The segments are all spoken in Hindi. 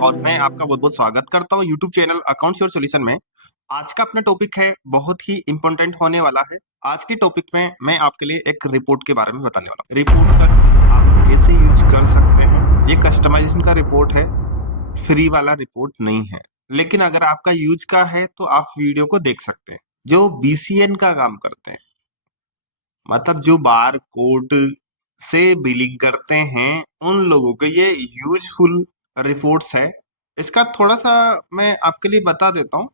और मैं आपका बहुत-बहुत स्वागत करता हूँ YouTube channel accounts your solution में। आज का अपना टॉपिक है बहुत ही इम्पोर्टेंट होने वाला है। आज के टॉपिक में मैं आपके लिए एक रिपोर्ट के बारे में बताने वाला हूँ। रिपोर्ट का आप कैसे यूज़ कर सकते हैं। ये कस्टमाइजेशन का रिपोर्ट है, फ्री वाला रिपोर्ट नहीं है। लेकिन अगर आपका यूज़ का है तो आप वीडियो को देख सकते हैं। जो बीसीएन का काम करते हैं, मतलब जो बार कोड से बिलिंग करते हैं, उन लोगों के ये यूजफुल रिपोर्ट्स है। इसका थोड़ा सा मैं आपके लिए बता देता हूँ।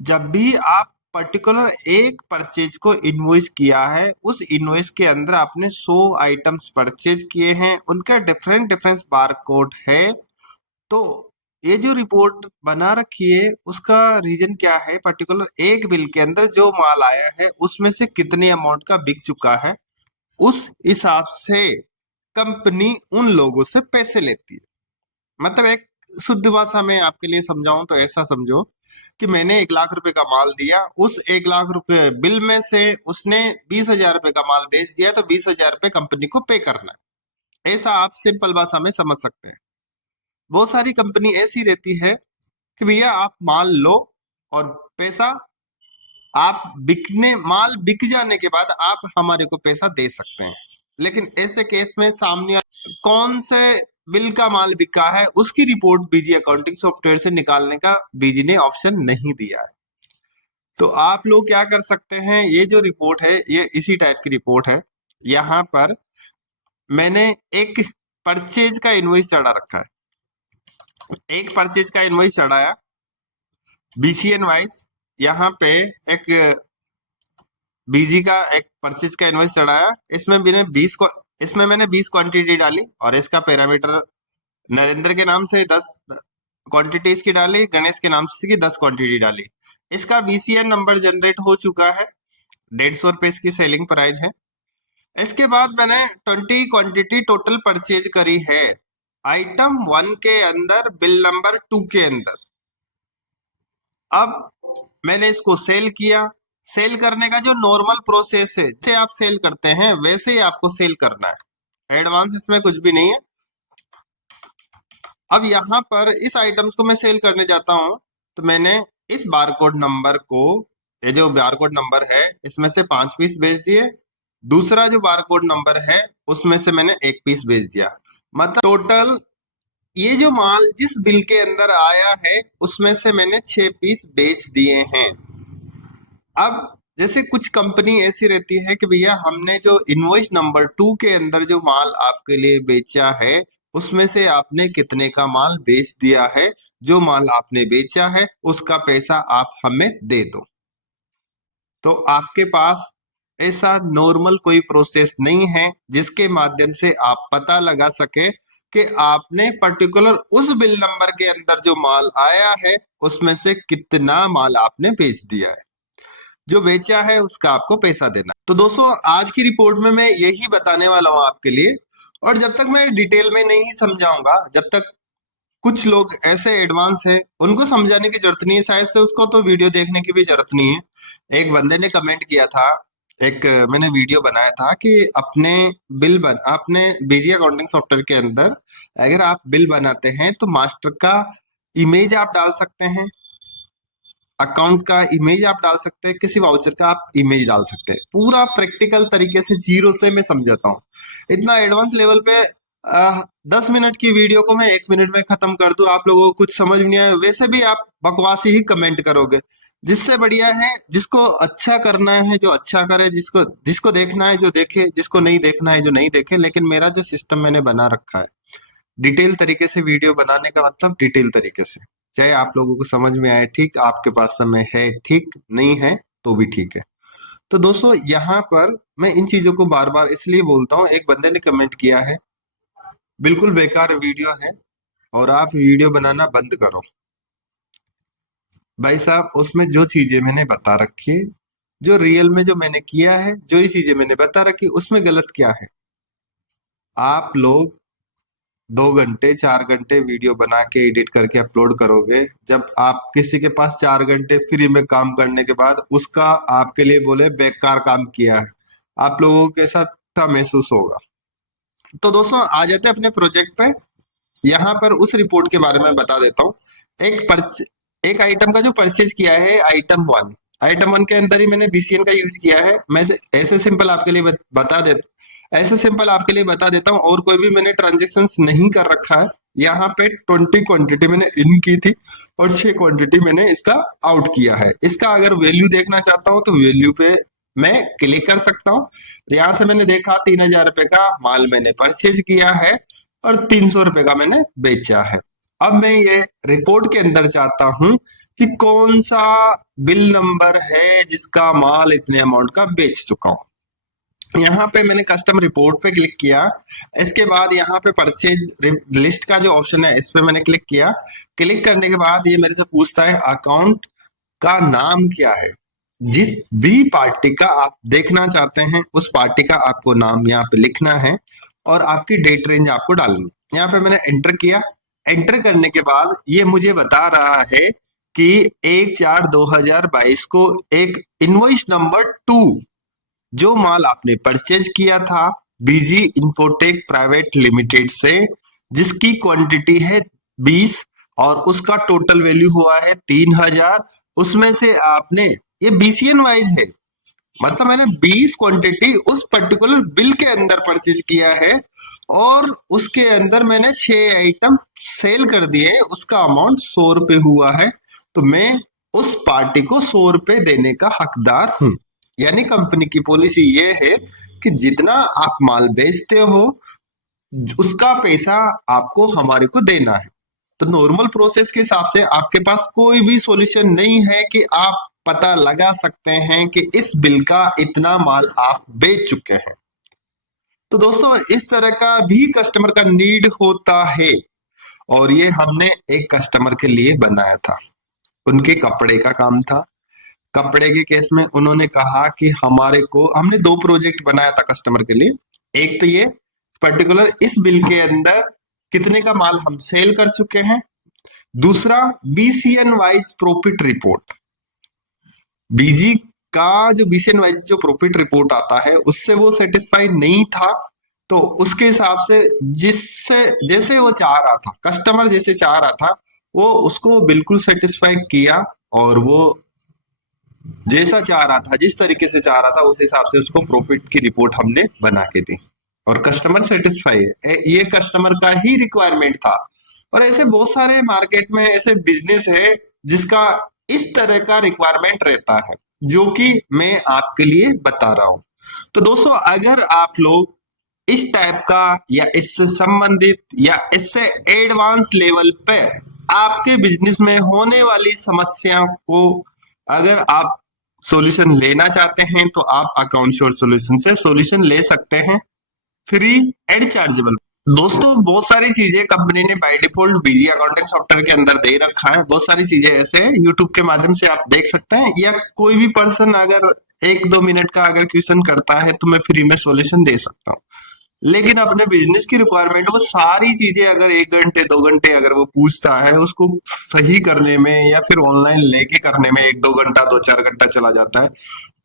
जब भी आप पर्टिकुलर एक परचेज को इनवॉइस किया है, उस इनवॉइस के अंदर आपने 100 आइटम्स परचेज किए हैं, उनका डिफरेंट डिफरेंट बार कोड है। तो ये जो रिपोर्ट बना रखी है उसका रीजन क्या है, पर्टिकुलर एक बिल के अंदर जो माल आया है उसमें से कितने अमाउंट का बिक चुका है, उस हिसाब से कंपनी उन लोगों से पैसे लेती है। मतलब एक शुद्ध भाषा में आपके लिए समझाऊं तो ऐसा समझो कि मैंने 1 लाख रुपए का माल दिया, उस 1 लाख रुपए बिल में से उसने 20,000 रुपए का माल बेच दिया, तो 20,000 रुपए कंपनी को पे करना है। ऐसा आप सिंपल भाषा में समझ सकते हैं। बहुत सारी कंपनी ऐसी रहती है कि भैया आप माल लो और पैसा आप माल बिक जाने के बाद आप हमारे को पैसा दे सकते हैं। लेकिन ऐसे केस में सामने कौन से बिल का माल बिका है उसकी रिपोर्ट बीजी अकाउंटिंग सॉफ्टवेयर से निकालने का बीजी ने ऑप्शन नहीं दिया है। तो आप लोग क्या कर सकते हैं, ये जो रिपोर्ट है ये इसी टाइप की रिपोर्ट है। यहाँ पर मैंने एक परचेज का इनवॉइस चढ़ा रखा है। एक परचेज का इनवॉइस चढ़ाया बीसीएन वाइज। यहाँ पे एक बीजी का एक परचेज का इनवॉइस चढ़ाया। इसमें मैंने 20 क्वांटिटी डाली और इसका पैरामीटर नरेंद्र के नाम से 10 क्वांटिटी इसकी डाली, गणेश के नाम से इसकी 10 क्वांटिटी डाली। इसका बीसीएन नंबर जनरेट हो चुका है, 150 रुपए इसकी सेलिंग प्राइस है। इसके बाद मैंने 20 क्वांटिटी टोटल परचेज करी है आइटम 1 के अंदर, बिल नंबर 2 के अंदर। अब मैंने इसको सेल किया। सेल करने का जो नॉर्मल प्रोसेस है, जैसे आप सेल करते हैं वैसे ही आपको सेल करना है, एडवांस इसमें कुछ भी नहीं है। अब यहाँ पर इस आइटम्स को मैं सेल करने जाता हूँ तो मैंने इस बारकोड नंबर को, ये जो बारकोड नंबर है इसमें से 5 पीस बेच दिए। दूसरा जो बारकोड नंबर है उसमें से मैंने 1 पीस बेच दिया। मतलब टोटल ये जो माल जिस बिल के अंदर आया है उसमें से मैंने 6 पीस बेच दिए हैं। अब जैसे कुछ कंपनी ऐसी रहती है कि भैया हमने जो इनवॉइस नंबर 2 के अंदर जो माल आपके लिए बेचा है उसमें से आपने कितने का माल बेच दिया है, जो माल आपने बेचा है उसका पैसा आप हमें दे दो। तो आपके पास ऐसा नॉर्मल कोई प्रोसेस नहीं है जिसके माध्यम से आप पता लगा सके कि आपने पर्टिकुलर उस बिल नंबर के अंदर जो माल आया है उसमें से कितना माल आपने बेच दिया है। जो बेचा है उसका आपको पैसा देना। तो दोस्तों आज की रिपोर्ट में मैं यही बताने वाला हूं आपके लिए। और जब तक मैं डिटेल में नहीं समझाऊंगा, जब तक कुछ लोग ऐसे एडवांस है उनको समझाने की जरूरत नहीं है, शायद से उसको तो वीडियो देखने की भी जरूरत नहीं है। एक बंदे ने कमेंट किया था, एक मैंने वीडियो बनाया था कि अपने बीजी अकाउंटिंग सॉफ्टवेयर के अंदर अगर आप बिल बनाते हैं तो मास्टर का इमेज आप डाल सकते हैं, अकाउंट का इमेज आप डाल सकते हैं, किसी वाउचर का आप इमेज डाल सकते हैं। पूरा प्रैक्टिकल तरीके से जीरो से मैं समझाता हूँ। इतना एडवांस लेवल पे 10 मिनट की वीडियो को मैं 1 मिनट में खत्म कर दूं, आप लोगों को कुछ समझ नहीं आए वैसे भी आप बकवासी ही कमेंट करोगे। जिससे बढ़िया है जिसको अच्छा करना है जो अच्छा करे, जिसको जिसको देखना है जो देखे, जिसको नहीं देखना है जो नहीं देखे। लेकिन मेरा जो सिस्टम मैंने बना रखा है डिटेल तरीके से वीडियो बनाने का, मतलब डिटेल तरीके से, चाहे आप लोगों को समझ में आए ठीक, आपके पास समय है ठीक, नहीं है तो भी ठीक है। तो दोस्तों यहाँ पर मैं इन चीजों को बार बार इसलिए बोलता हूँ। एक बंदे ने कमेंट किया है बिल्कुल बेकार वीडियो है और आप वीडियो बनाना बंद करो। भाई साहब उसमें जो चीजें मैंने बता रखी है, जो रियल में जो मैंने किया है, जो ही चीजें मैंने बता रखी, उसमें गलत क्या है। आप लोग 2 घंटे 4 घंटे वीडियो बना के एडिट करके अपलोड करोगे, जब आप किसी के पास 4 घंटे फ्री में काम करने के बाद उसका आपके लिए बोले बेकार काम किया है, आप लोगों के साथ क्या महसूस होगा। तो दोस्तों आ जाते हैं अपने प्रोजेक्ट पे। यहाँ पर उस रिपोर्ट के बारे में बता देता हूँ। एक आइटम का जो परचेज किया है, आइटम 1 के अंदर ही मैंने बीसीएन का यूज किया है। मैं ऐसे सिंपल आपके लिए बता देता हूँ, और कोई भी मैंने ट्रांजेक्शन्स नहीं कर रखा है। यहाँ पे 20 क्वांटिटी मैंने इन की थी और 6 क्वांटिटी मैंने इसका आउट किया है। इसका अगर वैल्यू देखना चाहता हूँ तो वैल्यू पे मैं क्लिक कर सकता हूँ। यहाँ से मैंने देखा 3000 रुपए का माल मैंने परचेज किया है और 300 रुपए का मैंने बेचा है। अब मैं ये रिपोर्ट के अंदर चाहता हूं कि कौन सा बिल नंबर है जिसका माल इतने अमाउंट का बेच चुका हूं। यहाँ पे मैंने कस्टम रिपोर्ट पे क्लिक किया। इसके बाद यहाँ पे परचेज लिस्ट का जो ऑप्शन है इस पे मैंने क्लिक किया। क्लिक करने के बाद ये मेरे से पूछता है अकाउंट का नाम क्या है। जिस भी पार्टी का आप देखना चाहते हैं उस पार्टी का आपको नाम यहाँ पे लिखना है और आपकी डेट रेंज आपको डालनी है। यहाँ पे मैंने एंटर किया। एंटर करने के बाद ये मुझे बता रहा है कि 1/4/2022 को एक इनवॉइस नंबर 2 जो माल आपने परचेज किया था बीजी इन्फोटेक प्राइवेट लिमिटेड से, जिसकी क्वांटिटी है 20 और उसका टोटल वैल्यू हुआ है 3000, उसमें से आपने, ये बीसीएन वाइज है, मतलब मैंने 20 क्वांटिटी उस पर्टिकुलर बिल के अंदर परचेज किया है और उसके अंदर मैंने 6 आइटम सेल कर दिए, उसका अमाउंट 100 रुपए हुआ है। तो मैं उस पार्टी को 100 रुपए देने का हकदार हूं। यानी कंपनी की पॉलिसी ये है कि जितना आप माल बेचते हो उसका पैसा आपको हमारे को देना है। तो नॉर्मल प्रोसेस के हिसाब से आपके पास कोई भी सॉल्यूशन नहीं है कि आप पता लगा सकते हैं कि इस बिल का इतना माल आप बेच चुके हैं। तो दोस्तों इस तरह का भी कस्टमर का नीड होता है और ये हमने एक कस्टमर के लिए बनाया था। उनके कपड़े का काम था। कपड़े के केस में उन्होंने कहा कि हमने 2 प्रोजेक्ट बनाया था कस्टमर के लिए। एक तो ये पर्टिकुलर इस बिल के अंदर कितने का माल हम सेल कर चुके हैं। दूसरा बीसीएन वाइज प्रॉफिट रिपोर्ट। बीजी का जो बीसीएन वाइज जो प्रॉफिट रिपोर्ट आता है उससे वो सेटिस्फाई नहीं था। तो उसके हिसाब से जैसे वो चाह रहा था, कस्टमर जैसे चाह रहा था, वो उसको बिल्कुल सेटिस्फाई किया और वो जैसा चाह रहा था, जिस तरीके से चाह रहा था, उस हिसाब से उसको प्रॉफिट की रिपोर्ट हमने बना के दी और कस्टमर सेटिस्फाई है। ये कस्टमर का ही रिक्वायरमेंट था। और ऐसे बहुत सारे मार्केट में ऐसे बिजनेस है जिसका इस तरह का रिक्वायरमेंट रहता है, जो कि मैं आपके लिए बता रहा हूं। तो दोस्तों अगर आप लोग इस टाइप का या इससे संबंधित या इससे एडवांस लेवल पे आपके बिजनेस में होने वाली समस्या को अगर आप सॉल्यूशन लेना चाहते हैं तो आप अकाउंट श्योर सॉल्यूशन से सॉल्यूशन ले सकते हैं, फ्री एंड चार्जेबल। दोस्तों बहुत सारी चीजें कंपनी ने by default Busy accounting software के अंदर दे रखा है। बहुत सारी चीजें ऐसे हैं, यूट्यूब के माध्यम से आप देख सकते हैं, या कोई भी पर्सन अगर 1-2 मिनट का अगर क्वेश्चन करता है तो मैं फ्री में सॉल्यूशन दे सकता हूँ। लेकिन अपने बिजनेस की रिक्वायरमेंट वो सारी चीजें अगर 1 घंटे 2 घंटे अगर वो पूछता है, उसको सही करने में या फिर ऑनलाइन लेके करने में 1-2 घंटा 2-4 घंटा चला जाता है,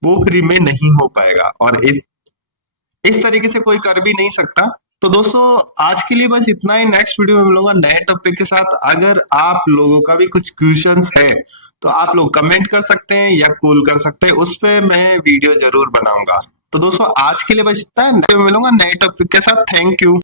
वो फ्री में नहीं हो पाएगा और इस तरीके से कोई कर भी नहीं सकता। तो दोस्तों आज के लिए बस इतना ही। नेक्स्ट वीडियो में मिलूंगा नए टॉपिक के साथ। अगर आप लोगों का भी कुछ क्वेश्चंस है तो आप लोग कमेंट कर सकते हैं या कॉल कर सकते हैं, उस पर मैं वीडियो जरूर बनाऊंगा। तो दोस्तों आज के लिए बस इतना है। मिलूंगा नए टॉपिक के साथ। Thank you.